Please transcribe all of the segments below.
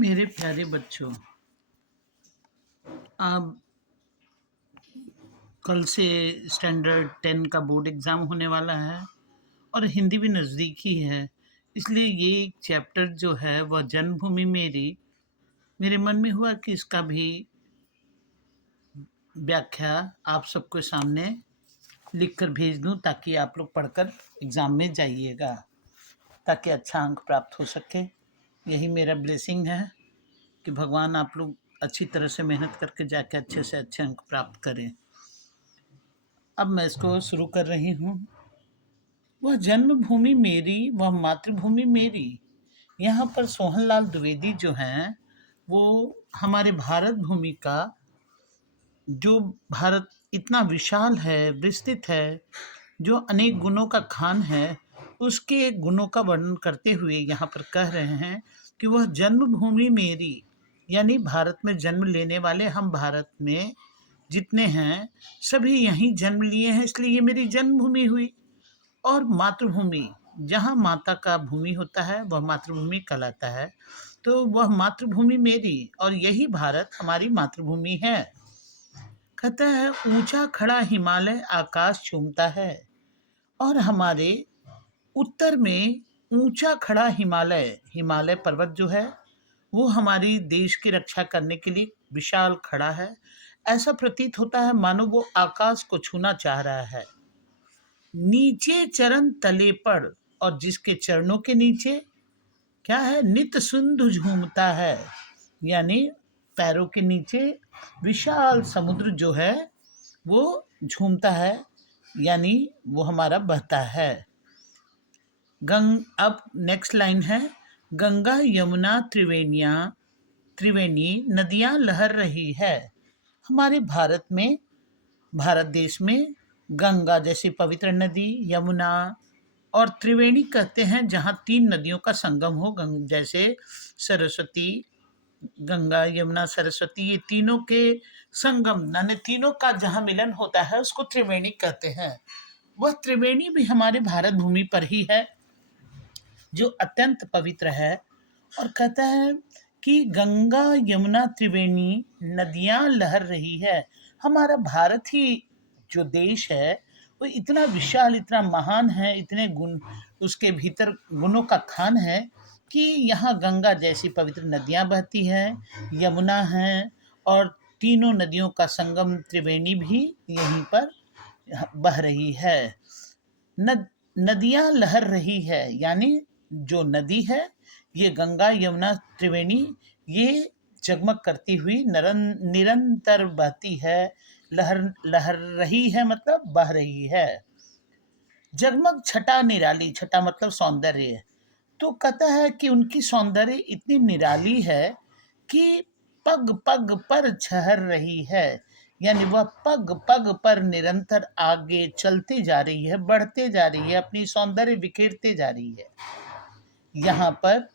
मेरे प्यारे बच्चों, अब कल से स्टैंडर्ड 10 का बोर्ड एग्ज़ाम होने वाला है और हिंदी भी नज़दीक ही है। इसलिए ये एक चैप्टर जो है वह जन्मभूमि मेरी, मेरे मन में हुआ कि इसका भी व्याख्या आप सबके सामने लिख कर भेज दूँ ताकि आप लोग पढ़कर एग्ज़ाम में जाइएगा, ताकि अच्छा अंक प्राप्त हो सके। यही मेरा ब्लेसिंग है कि भगवान आप लोग अच्छी तरह से मेहनत करके जाके अच्छे से अच्छे अंक प्राप्त करें। अब मैं इसको शुरू कर रही हूँ। वह जन्मभूमि मेरी, वह मातृभूमि मेरी। यहाँ पर सोहनलाल द्विवेदी जो हैं, वो हमारे भारत भूमि का, जो भारत इतना विशाल है, विस्तृत है, जो अनेक गुणों का खान है, उसके गुणों का वर्णन करते हुए यहाँ पर कह रहे हैं कि वह जन्मभूमि मेरी, यानी भारत में जन्म लेने वाले हम भारत में जितने हैं, सभी यहीं जन्म लिए हैं, इसलिए ये मेरी जन्मभूमि हुई। और मातृभूमि, जहाँ माता का भूमि होता है वह मातृभूमि कहलाता है। तो वह मातृभूमि मेरी और यही भारत हमारी मातृभूमि है। कहता है ऊंचा खड़ा हिमालय आकाश चूमता है, और हमारे उत्तर में ऊंचा खड़ा हिमालय, हिमालय पर्वत जो है वो हमारी देश की रक्षा करने के लिए विशाल खड़ा है। ऐसा प्रतीत होता है मानो वो आकाश को छूना चाह रहा है। नीचे चरण तले पड़, और जिसके चरणों के नीचे क्या है, नित सिंधु झूमता है, यानी पैरों के नीचे विशाल समुद्र जो है वो झूमता है, यानी वो हमारा बहता है। अब नेक्स्ट लाइन है, गंगा यमुना त्रिवेणी नदियां लहर रही है। हमारे भारत में, भारत देश में गंगा जैसी पवित्र नदी, यमुना और त्रिवेणी कहते हैं जहाँ तीन नदियों का संगम हो, जैसे सरस्वती, गंगा यमुना सरस्वती, ये तीनों के संगम, यानी तीनों का जहाँ मिलन होता है उसको त्रिवेणी कहते हैं। वह त्रिवेणी भी हमारे भारत भूमि पर ही है, जो अत्यंत पवित्र है। और कहता है कि गंगा यमुना त्रिवेणी नदियां लहर रही है। हमारा भारत ही जो देश है वो इतना विशाल, इतना महान है, इतने गुण उसके भीतर गुणों का खान है कि यहाँ गंगा जैसी पवित्र नदियां बहती हैं, यमुना है, और तीनों नदियों का संगम त्रिवेणी भी यहीं पर बह रही है। नद नदियां लहर रही है, यानी जो नदी है ये गंगा यमुना त्रिवेणी, ये जगमग करती हुई निरंतर बहती है। लहर लहर रही है मतलब बह रही है। जगमग छटा निराली, छटा मतलब सौंदर्य। तो कहता है कि उनकी सौंदर्य इतनी निराली है कि पग पग पर छहर रही है, यानी वह पग पग पर निरंतर आगे चलते जा रही है, बढ़ते जा रही है, अपनी सौंदर्य बिखेरते जा रही है। यहाँ पर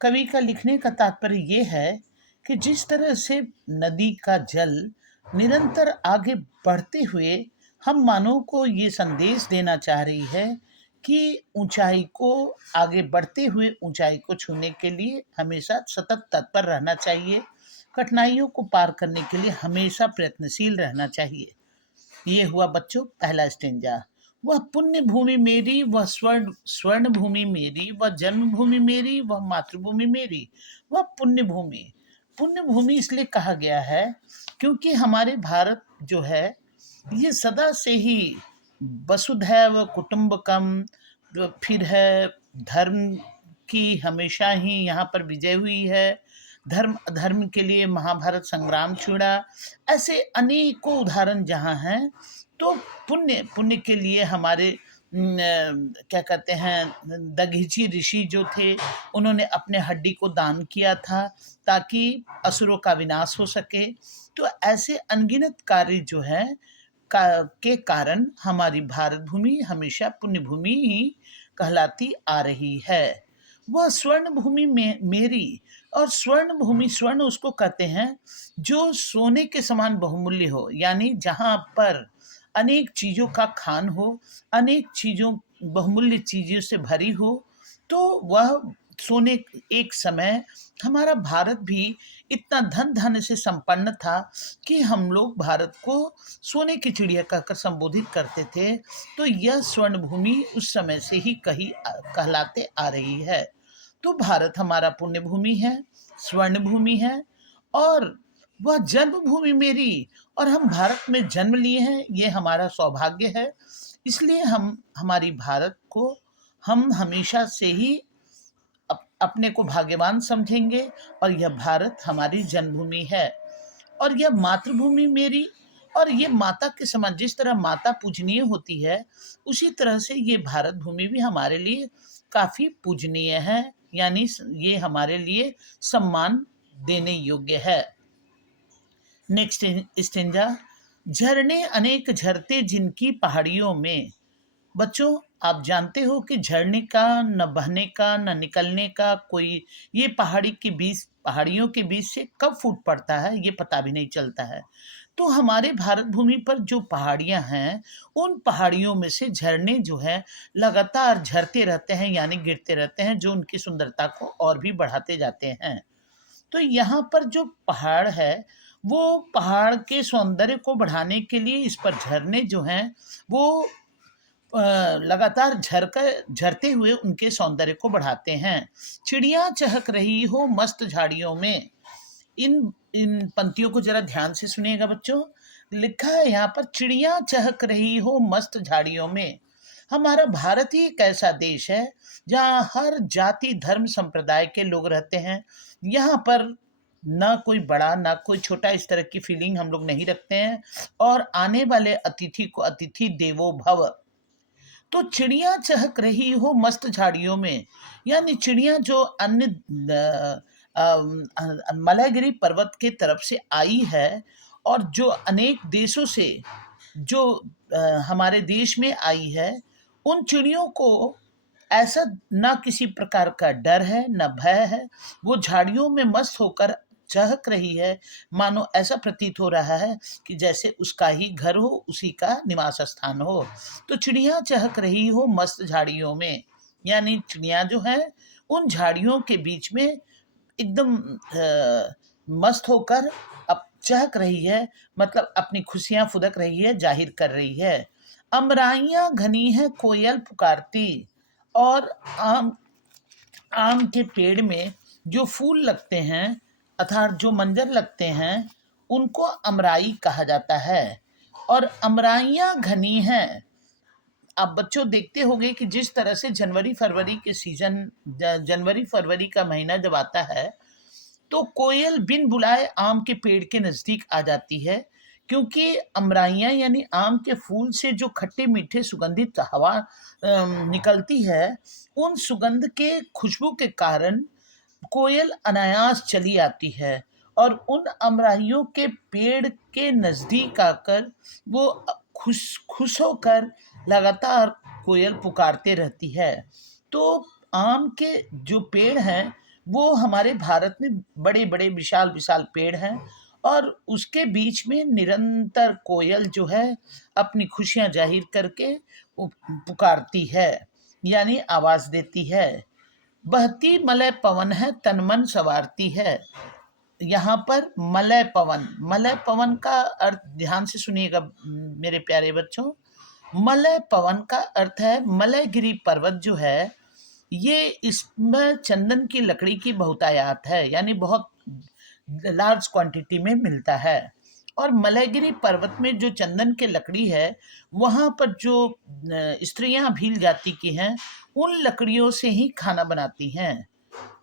कवि का लिखने का तात्पर्य ये है कि जिस तरह से नदी का जल निरंतर आगे बढ़ते हुए हम मानव को ये संदेश देना चाह रही है कि ऊंचाई को, आगे बढ़ते हुए ऊंचाई को छूने के लिए हमेशा सतत तत्पर रहना चाहिए, कठिनाइयों को पार करने के लिए हमेशा प्रयत्नशील रहना चाहिए। ये हुआ बच्चों पहला स्टेंजा। वह पुण्य भूमि मेरी, वह स्वर्ण भूमि मेरी, वह जन्मभूमि मेरी, वह मातृभूमि मेरी, वह पुण्य भूमि। पुण्य भूमि इसलिए कहा गया है क्योंकि हमारे भारत जो है ये सदा से ही वसुधैव कुटुंबकम, फिर है धर्म की हमेशा ही यहाँ पर विजय हुई है, धर्म अधर्म के लिए महाभारत संग्राम छिड़ा, ऐसे अनेकों उदाहरण जहाँ हैं। तो पुण्य पुण्य के लिए हमारे क्या कहते हैं, दधीचि ऋषि जो थे उन्होंने अपने हड्डी को दान किया था ताकि असुरों का विनाश हो सके। तो ऐसे अनगिनत कार्य जो हैं के कारण हमारी भारत भूमि हमेशा पुण्य भूमि ही कहलाती आ रही है। वह स्वर्ण भूमि में मेरी, और स्वर्ण भूमि, स्वर्ण उसको कहते हैं जो सोने के समान बहुमूल्य हो, यानी जहाँ पर अनेक चीज़ों का खान हो, अनेक चीज़ों, बहुमूल्य चीज़ों से भरी हो, तो वह सोने एक समय हमारा भारत भी इतना धन धन से संपन्न था कि हम लोग भारत को सोने की चिड़िया कहकर संबोधित करते थे। तो यह स्वर्ण भूमि उस समय से ही कही कहलाते आ रही है। तो भारत हमारा पुण्य भूमि है, स्वर्ण भूमि है, और वह जन्मभूमि मेरी, और हम भारत में जन्म लिए हैं, ये हमारा सौभाग्य है। इसलिए हम हमारी भारत को हम हमेशा से ही अपने को भाग्यवान समझेंगे, और यह भारत हमारी जन्मभूमि है और यह मातृभूमि मेरी। और ये माता के समान, जिस तरह माता पूजनीय होती है, उसी तरह से ये भारत भूमि भी हमारे लिए काफी पूजनीय है, यानी ये हमारे लिए सम्मान देने योग्य है। Next stanza. झरने अनेक झरते जिनकी पहाड़ियों में। बच्चों, आप जानते हो कि झरने का न बहने का न निकलने का कोई, ये पहाड़ियों के बीच से कब फूट पड़ता है ये पता भी नहीं चलता है। तो हमारे भारत भूमि पर जो पहाड़ियां हैं, उन पहाड़ियों में से झरने जो है लगातार झरते रहते हैं, यानी गिरते रहते हैं, जो उनकी सुंदरता को और भी बढ़ाते जाते हैं। तो यहाँ पर जो पहाड़ है, वो पहाड़ के सौंदर्य को बढ़ाने के लिए इस पर झरने जो हैं वो लगातार झरते हुए उनके सौंदर्य को बढ़ाते हैं। चिड़िया चहक रही हो मस्त झाड़ियों में। इन इन पंक्तियों को जरा ध्यान से सुनिएगा बच्चों। लिखा है यहाँ पर, चिड़िया चहक रही हो मस्त झाड़ियों में। हमारा भारत ही एक ऐसा देश है जहाँ हर जाति धर्म संप्रदाय के लोग रहते हैं। यहाँ पर ना कोई बड़ा ना कोई छोटा, इस तरह की फीलिंग हम लोग नहीं रखते हैं, और आने वाले अतिथि को अतिथि देवो भव। तो चिड़िया चहक रही हो मस्त झाड़ियों में, यानी चिड़िया जो अन्य मलयगिरी पर्वत के तरफ से आई है, और जो अनेक देशों से जो हमारे देश में आई है, उन चिड़ियों को ऐसा ना किसी प्रकार का डर है न भय है। वो झाड़ियों में मस्त होकर चहक रही है, मानो ऐसा प्रतीत हो रहा है कि जैसे उसका ही घर हो, उसी का निवास स्थान हो। तो चिड़िया चहक रही हो मस्त झाड़ियों में, यानी चिड़िया जो है उन झाड़ियों के बीच में एकदम मस्त होकर अब चहक रही है, मतलब अपनी खुशियां फुदक रही है, जाहिर कर रही है। अमराइयां घनी है कोयल पुकारती, और आम के पेड़ में जो फूल लगते हैं अर्थात जो मंजर लगते हैं, उनको अमराई कहा जाता है। और अमराइयां घनी हैं। आप बच्चों देखते होंगे कि जिस तरह से जनवरी फरवरी का महीना जब आता है, तो कोयल बिन बुलाए आम के पेड़ के नजदीक आ जाती है, क्योंकि अमराइयां यानी आम के फूल से जो खट्टे मीठे सुगंधित हवा निकलती है, उन सुगंध के खुशबू के कारण कोयल अनायास चली आती है, और उन अमराइयों के पेड़ के नजदीक आकर वो खुश खुश होकर लगातार कोयल पुकारते रहती है। तो आम के जो पेड़ हैं, वो हमारे भारत में बड़े बड़े विशाल विशाल पेड़ हैं, और उसके बीच में निरंतर कोयल जो है अपनी खुशियां जाहिर करके पुकारती है, यानी आवाज देती है। बहती मलय पवन है तन मन संवारती है। यहाँ पर मलय पवन का अर्थ ध्यान से सुनिएगा मेरे प्यारे बच्चों। मलय पवन का अर्थ है मलयगिरी पर्वत जो है, ये इसमें चंदन की लकड़ी की बहुतायात है, यानी बहुत लार्ज क्वांटिटी में मिलता है। और मलयगिरी पर्वत में जो चंदन की लकड़ी है, वहाँ पर जो स्त्रियां भील जाति की हैं, उन लकड़ियों से ही खाना बनाती हैं,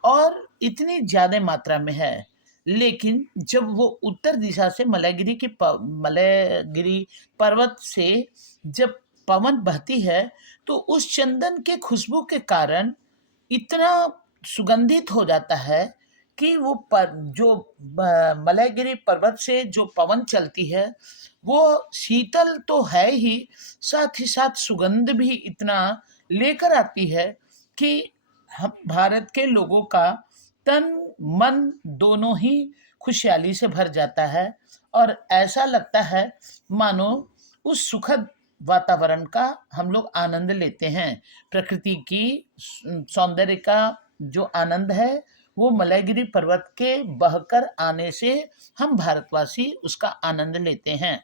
और इतनी ज़्यादा मात्रा में है। लेकिन जब वो उत्तर दिशा से मलयगिरी पर्वत से जब पवन बहती है, तो उस चंदन के खुशबू के कारण इतना सुगंधित हो जाता है कि वो जो मलयगिरी पर्वत से जो पवन चलती है, वो शीतल तो है ही, साथ ही साथ सुगंध भी इतना लेकर आती है कि हम भारत के लोगों का तन मन दोनों ही खुशहाली से भर जाता है, और ऐसा लगता है मानो उस सुखद वातावरण का हम लोग आनंद लेते हैं, प्रकृति की सौंदर्य का जो आनंद है वो मलयगिरी पर्वत के बहकर आने से हम भारतवासी उसका आनंद लेते हैं।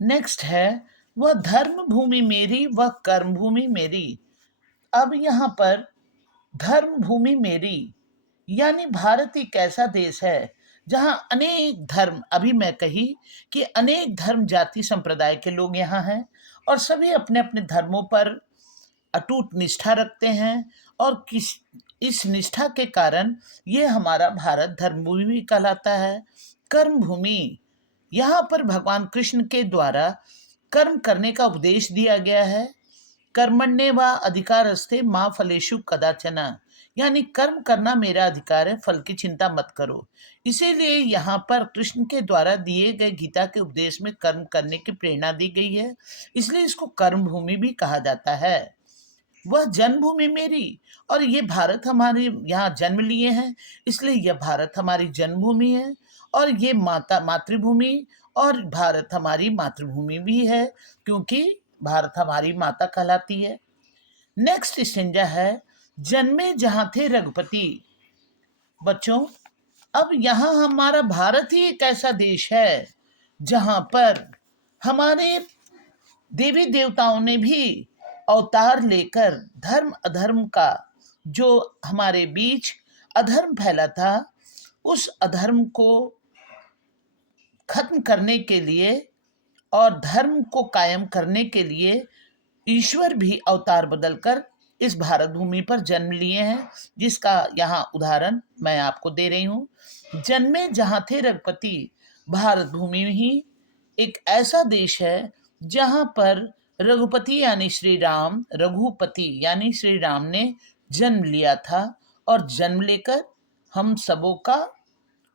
नेक्स्ट है, वह धर्म भूमि मेरी, वह कर्म भूमि मेरी। अब यहाँ पर धर्म भूमि मेरी यानी भारत एक ऐसा देश है जहाँ अनेक धर्म, अभी मैं कही कि अनेक धर्म जाति संप्रदाय के लोग यहाँ हैं और सभी अपने अपने धर्मों पर अटूट निष्ठा रखते हैं और इस निष्ठा के कारण ये हमारा भारत धर्मभूमि भी कहलाता है। कर्म भूमि, यहाँ पर भगवान कृष्ण के द्वारा कर्म करने का उपदेश दिया गया है। कर्मण्येवा अधिकारस्ते माँ फलेषु कदाचन, यानी कर्म करना मेरा अधिकार है, फल की चिंता मत करो। इसीलिए यहाँ पर कृष्ण के द्वारा दिए गए गीता के उपदेश में कर्म करने की प्रेरणा दी गई है, इसलिए इसको कर्म भूमि भी कहा जाता है। वह जन्मभूमि मेरी, और ये भारत हमारे यहाँ जन्म लिए हैं, इसलिए यह भारत हमारी जन्मभूमि है और ये मातृभूमि, और भारत हमारी मातृभूमि भी है क्योंकि भारत हमारी माता कहलाती है। नेक्स्ट स्टेंजा है, जन्मे जहाँ थे रघुपति। बच्चों, अब यहाँ हमारा भारत ही एक ऐसा देश है जहाँ पर हमारे देवी देवताओं ने भी अवतार लेकर धर्म अधर्म का, जो हमारे बीच अधर्म फैला था, उस अधर्म को खत्म करने के लिए और धर्म को कायम करने के लिए ईश्वर भी अवतार बदलकर इस भारत भूमि पर जन्म लिए हैं, जिसका यहाँ उदाहरण मैं आपको दे रही हूँ। जन्मे जहाँ थे रघुपति, भारत भूमि ही एक ऐसा देश है जहाँ पर रघुपति यानी श्री राम, रघुपति यानी श्री राम ने जन्म लिया था और जन्म लेकर हम सबों का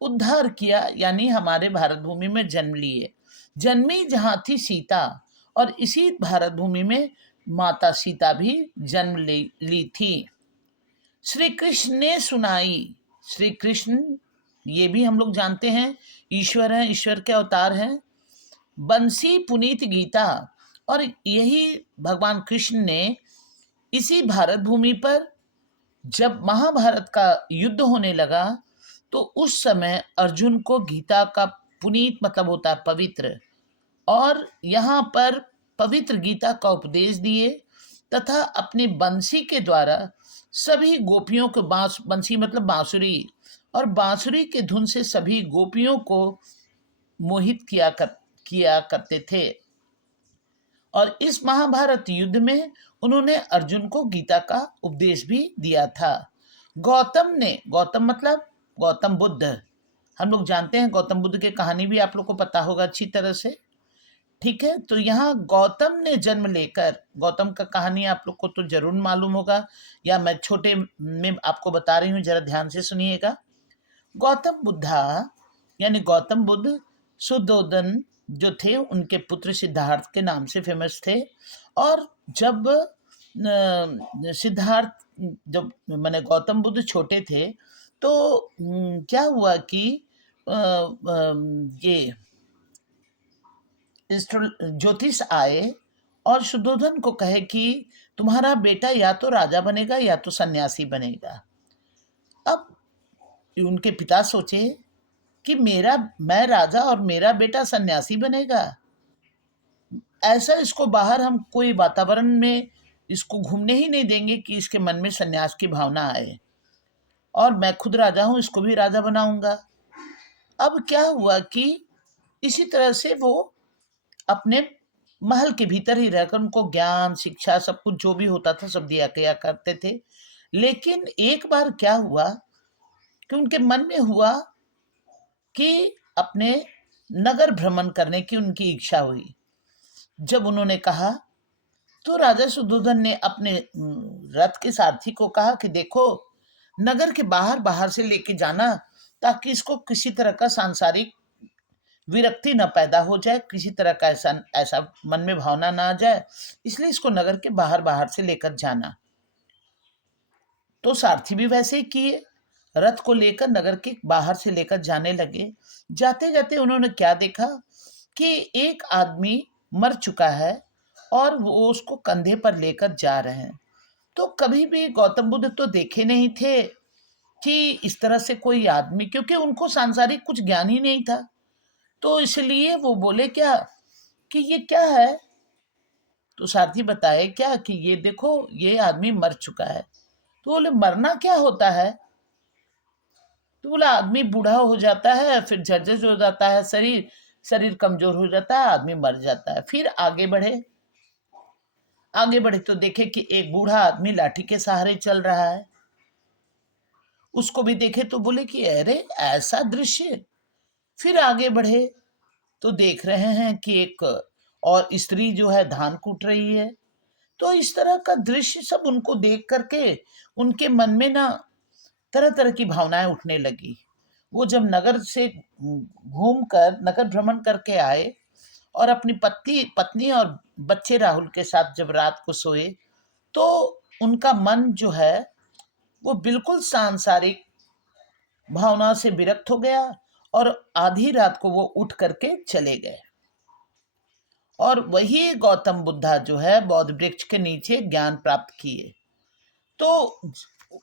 उद्धार किया, यानी हमारे भारत भूमि में जन्म लिए। जन्मी जहाँ थी सीता, और इसी भारत भूमि में माता सीता भी जन्म ली थी। श्री कृष्ण ने सुनाई, श्री कृष्ण ये भी हम लोग जानते हैं ईश्वर हैं, ईश्वर के अवतार हैं। बंसी पुनीत गीता, और यही भगवान कृष्ण ने इसी भारत भूमि पर जब महाभारत का युद्ध होने लगा तो उस समय अर्जुन को गीता का, पुनीत मतलब होता है पवित्र, और यहाँ पर पवित्र गीता का उपदेश दिए तथा अपनी बंसी के द्वारा सभी गोपियों को, बंसी मतलब बांसुरी, और बांसुरी के धुन से सभी गोपियों को मोहित किया करते थे। और इस महाभारत युद्ध में उन्होंने अर्जुन को गीता का उपदेश भी दिया था। गौतम ने, गौतम मतलब गौतम बुद्ध, हम लोग जानते हैं गौतम बुद्ध की कहानी भी आप लोग को पता होगा अच्छी तरह से, ठीक है। तो यहाँ गौतम ने जन्म लेकर, गौतम का कहानी आप लोग को तो जरूर मालूम होगा, या मैं छोटे में आपको बता रही हूँ, जरा ध्यान से सुनिएगा। गौतम बुद्धा यानी गौतम बुद्ध सुद्धोधन जो थे उनके पुत्र सिद्धार्थ के नाम से फेमस थे। और जब सिद्धार्थ, जब मैंने गौतम बुद्ध छोटे थे तो क्या हुआ कि ये ज्योतिष आए और शुद्धोधन को कहे कि तुम्हारा बेटा या तो राजा बनेगा या तो सन्यासी बनेगा। अब उनके पिता सोचे कि मैं राजा और मेरा बेटा सन्यासी बनेगा, ऐसा इसको बाहर हम कोई वातावरण में इसको घूमने ही नहीं देंगे कि इसके मन में सन्यास की भावना आए, और मैं खुद राजा हूं, इसको भी राजा बनाऊंगा। अब क्या हुआ कि इसी तरह से वो अपने महल के भीतर ही रहकर उनको ज्ञान शिक्षा सब कुछ जो भी होता था सब दिया किया करते थे। लेकिन एक बार क्या हुआ कि उनके मन में हुआ कि अपने नगर भ्रमण करने की उनकी इच्छा हुई। जब उन्होंने कहा तो राजा शुद्धोधन ने अपने रथ के सारथी को कहा कि देखो, नगर के बाहर बाहर से लेके जाना ताकि इसको किसी तरह का सांसारिक विरक्ति न पैदा हो जाए, किसी तरह का ऐसा मन में भावना ना आ जाए, इसलिए इसको नगर के बाहर बाहर से लेकर जाना। तो सारथी भी वैसे ही किए, रथ को लेकर नगर के बाहर से लेकर जाने लगे। जाते जाते उन्होंने क्या देखा कि एक आदमी मर चुका है और वो उसको कंधे पर लेकर जा रहे हैं। तो कभी भी गौतम बुद्ध तो देखे नहीं थे कि इस तरह से कोई आदमी, क्योंकि उनको सांसारिक कुछ ज्ञान ही नहीं था। तो इसलिए वो बोले क्या कि ये क्या है? तो सारथी बताए क्या कि ये देखो, ये आदमी मर चुका है। तो बोले मरना क्या होता है? तो बोला आदमी बूढ़ा हो जाता है, फिर जर्जर हो जाता है शरीर, शरीर कमजोर हो जाता है, आदमी मर जाता है। फिर आगे बढ़े, आगे बढ़े तो देखे कि एक बूढ़ा आदमी लाठी के सहारे चल रहा है। उसको भी देखे तो बोले कि अरे ऐसा दृश्य। फिर आगे बढ़े तो देख रहे हैं कि एक और स्त्री जो है धान कूट रही है। तो इस तरह का दृश्य सब उनको देख करके उनके मन में ना तरह तरह की भावनाएं उठने लगी। वो जब नगर से घूम कर नगर भ्रमण करके आए और अपनी पत्नी पत्नी और बच्चे राहुल के साथ जब रात को सोए, तो उनका मन जो है वो बिल्कुल सांसारिक भावना से विरक्त हो गया और आधी रात को वो उठ करके चले गए। और वही गौतम बुद्धा जो है बौद्ध वृक्ष के नीचे ज्ञान प्राप्त किए। तो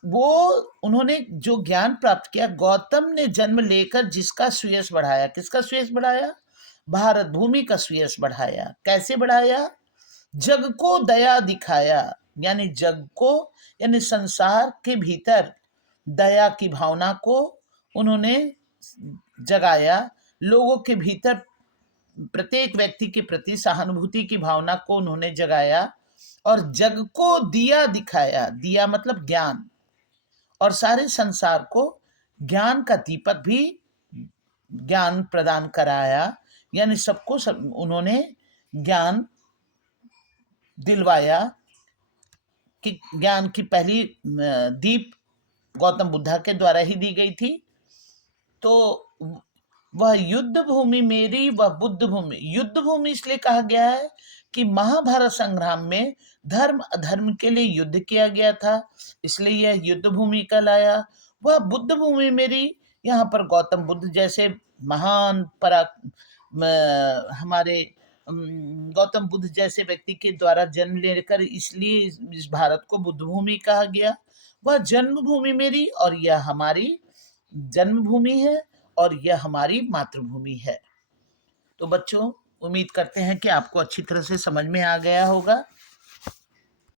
वो उन्होंने जो ज्ञान प्राप्त किया, गौतम ने जन्म लेकर जिसका सुयश बढ़ाया, किसका सुयश बढ़ाया? भारत भूमि का सुयश बढ़ाया। कैसे बढ़ाया? जग को दया दिखाया, यानी जग को, यानी संसार के भीतर दया की भावना को उन्होंने जगाया। लोगों के भीतर प्रत्येक व्यक्ति के प्रति सहानुभूति की भावना को उन्होंने जगाया और जग को दिया दिखाया। दिया मतलब ज्ञान, और सारे संसार को ज्ञान का दीपक भी ज्ञान प्रदान कराया, यानी सबको उन्होंने ज्ञान दिलवाया। कि ज्ञान की पहली दीप गौतम बुद्धा के द्वारा ही दी गई थी। तो वह युद्ध भूमि मेरी, वह बुद्ध भूमि। युद्ध भूमि इसलिए कहा गया है कि महाभारत संग्राम में धर्म अधर्म के लिए युद्ध किया गया था, इसलिए यह युद्ध भूमि कहलाया। वह बुद्ध भूमि मेरी, यहाँ पर गौतम बुद्ध जैसे महान हमारे गौतम बुद्ध जैसे व्यक्ति के द्वारा जन्म लेकर इसलिए इस भारत को बुद्ध भूमि कहा गया। वह जन्मभूमि मेरी और यह हमारी जन्मभूमि है और यह हमारी मातृभूमि है। तो बच्चों, उम्मीद करते हैं कि आपको अच्छी तरह से समझ में आ गया होगा।